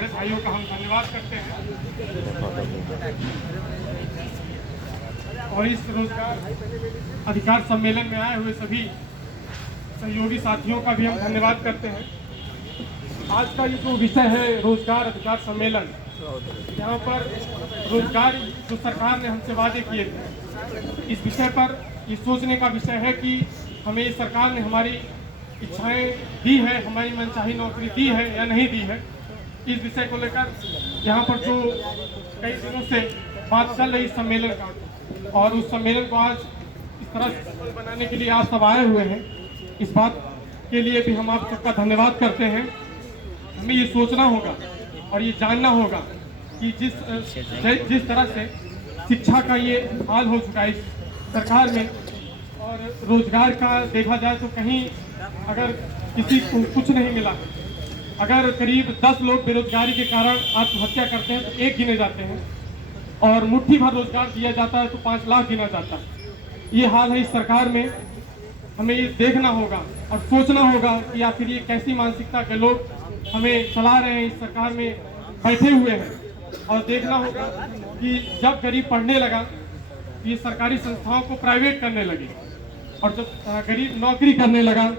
बड़े भाइयों का हम धन्यवाद करते हैं और इस रोजगार अधिकार सम्मेलन में आए हुए सभी सहयोगी साथियों का भी हम धन्यवाद करते हैं। आज का ये जो विषय है रोजगार अधिकार सम्मेलन, यहाँ पर रोजगार जो सरकार ने हमसे वादे किए थे, इस विषय पर ये सोचने का विषय है कि हमें सरकार ने हमारी इच्छाएं दी है, हमारी मनचाही नौकरी दी है या नहीं दी है। इस विषय को लेकर यहाँ पर जो कई दिनों से बात चल रही सम्मेलन का, और उस सम्मेलन को आज इस तरह से सफल बनाने के लिए आप सब आए हुए हैं, इस बात के लिए भी हम आप सबका धन्यवाद करते हैं। हमें ये सोचना होगा और ये जानना होगा कि जिस तरह से शिक्षा का ये हाल हो चुका है इस सरकार में, और रोजगार का देखा जाए तो कहीं अगर किसी को कुछ नहीं मिला, अगर करीब 10 लोग बेरोजगारी के कारण आत्महत्या करते हैं तो 1 गिने जाते हैं, और मुट्ठी भर रोजगार दिया जाता है तो 5 लाख गिना जाता है। ये हाल है इस सरकार में। हमें ये देखना होगा और सोचना होगा कि आखिर ये कैसी मानसिकता के लोग हमें चला रहे हैं, इस सरकार में बैठे हुए हैं। और देखना होगा कि जब गरीब पढ़ने लगा, ये सरकारी संस्थाओं को प्राइवेट करने लगे, और जब गरीब नौकरी करने लगा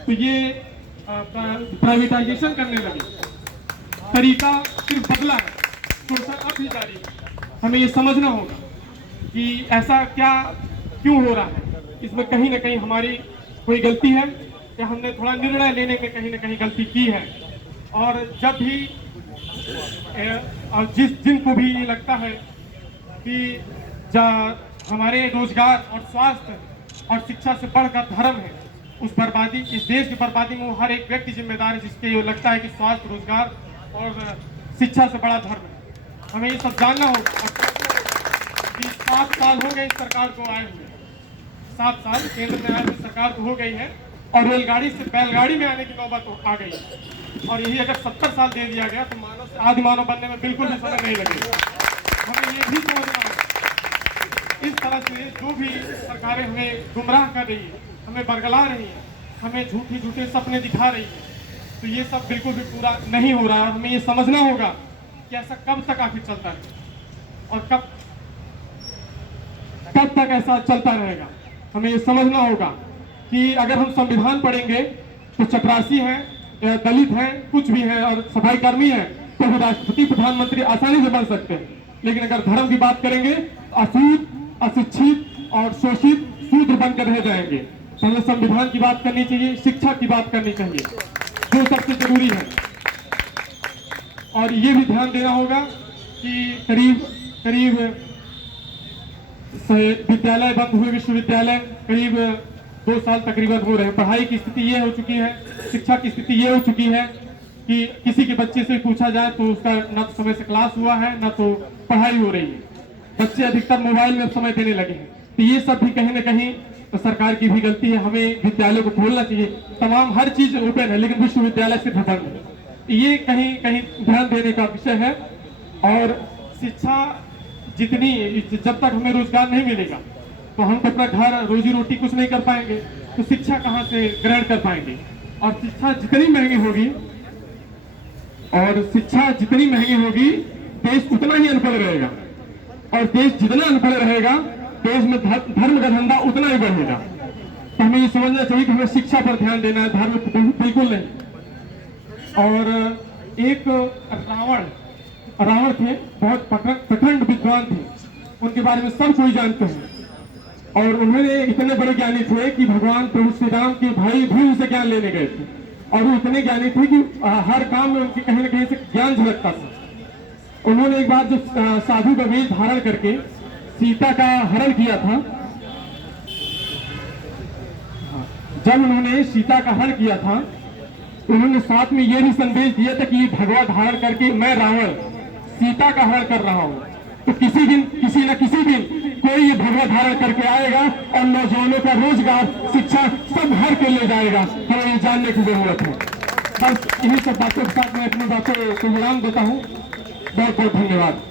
तो ये प्राइवेटाइजेशन करने लगे। तरीका सिर्फ बदला है, शोषण अब भी जारी है। हमें ये समझना होगा कि ऐसा क्या क्यों हो रहा है, इसमें कहीं ना कहीं हमारी कोई गलती है या हमने थोड़ा निर्णय लेने में कहीं ना कहीं गलती की है। और जब भी जिनको भी ये लगता है कि हमारे रोजगार और स्वास्थ्य और शिक्षा से बढ़कर धर्म है, उस बर्बादी, इस देश की बर्बादी में वो हर एक व्यक्ति जिम्मेदार है जिसके ये लगता है कि स्वास्थ्य, रोजगार और शिक्षा से बड़ा धर्म है। हमें ये सब जानना होगा कि 7 साल हो गए इस सरकार को आए हुए, 7 साल केंद्र में आए हुए सरकार को हो गई है, और रेलगाड़ी से बैलगाड़ी में आने की नौबत आ गई है। और यही अगर 70 साल दे दिया गया तो मानव से आदि मानव बनने में बिल्कुल भी समय नहीं लगेगा। हमें ये भी समझना है, इस तरह से जो भी सरकारें हमें गुमराह कर रही है, हमें बरगला रही है, हमें झूठे सपने दिखा रही है, तो ये सब बिल्कुल भी पूरा नहीं हो रहा है। हमें ये समझना होगा कि ऐसा कब तक आखिर चलता है और कब तक ऐसा चलता रहेगा। हमें ये समझना होगा कि अगर हम संविधान पढ़ेंगे तो चपरासी हैं, दलित हैं, कुछ भी हैं और सफाई कर्मी हैं, तो भी राष्ट्रपति प्रधानमंत्री आसानी से बन सकते हैं। लेकिन अगर धर्म की बात करेंगे तो अशूद्ध, अशिक्षित और शोषित शूद्र बनकर रह जाएंगे। तो हमें संविधान की बात करनी चाहिए, शिक्षा की बात करनी चाहिए, जो सबसे जरूरी है। और ये भी ध्यान देना होगा कि करीब विद्यालय बंद हुए, विश्वविद्यालय करीब 2 साल तकरीबन हो रहे हैं। पढ़ाई की स्थिति ये हो चुकी है, शिक्षा की स्थिति ये हो चुकी है कि किसी के बच्चे से पूछा जाए तो उसका न तो समय से क्लास हुआ है, न तो पढ़ाई हो रही है। बच्चे अधिकतर मोबाइल में समय देने लगे हैं। तो ये सब भी कहीं ना कहीं तो सरकार की भी गलती है। हमें विद्यालयों को खोलना चाहिए, तमाम हर चीज ओपन है, लेकिन विश्वविद्यालय सिर्फ बंद है। ये कहीं ध्यान देने का विषय है। और शिक्षा जितनी, जब तक हमें रोजगार नहीं मिलेगा तो हम तो अपना घर रोजी रोटी कुछ नहीं कर पाएंगे, तो शिक्षा कहाँ से ग्रहण कर पाएंगे। और शिक्षा जितनी महंगी होगी देश उतना ही अनपढ़ रहेगा, और देश जितना अनपढ़ रहेगा देश में धर्म का धंधा उतना ही बढ़ेगा। तो हमें ये समझना चाहिए कि हमें शिक्षा पर ध्यान देना है, धर्म बिल्कुल नहीं। और एक रावण थे, बहुत प्रखंड विद्वान थे, उनके बारे में सब कोई जानते हैं। और उन्होंने इतने बड़े ज्ञानी थे कि भगवान प्रभु श्री राम के भाई भी उनसे ज्ञान लेने गए थे, और वो इतने ज्ञानी थे कि हर काम में उनके कहीं ना कहीं से ज्ञान झलकता था। उन्होंने एक बार जो साधु का वेश धारण करके सीता का हरण किया था, जब उन्होंने सीता का हरण किया था, उन्होंने साथ में यह भी संदेश दिया था कि भगवा धारण करके मैं रावण सीता का हरण कर रहा हूँ। तो किसी दिन, किसी न किसी दिन कोई ये भगवा धारण करके आएगा और नौजवानों का रोजगार, शिक्षा सब हर के ले जाएगा। हमें ये जानने की जरूरत है। बस इन्हीं सब बातों के साथ मैं अपनी बातों को विराम देता हूँ। बहुत बहुत धन्यवाद।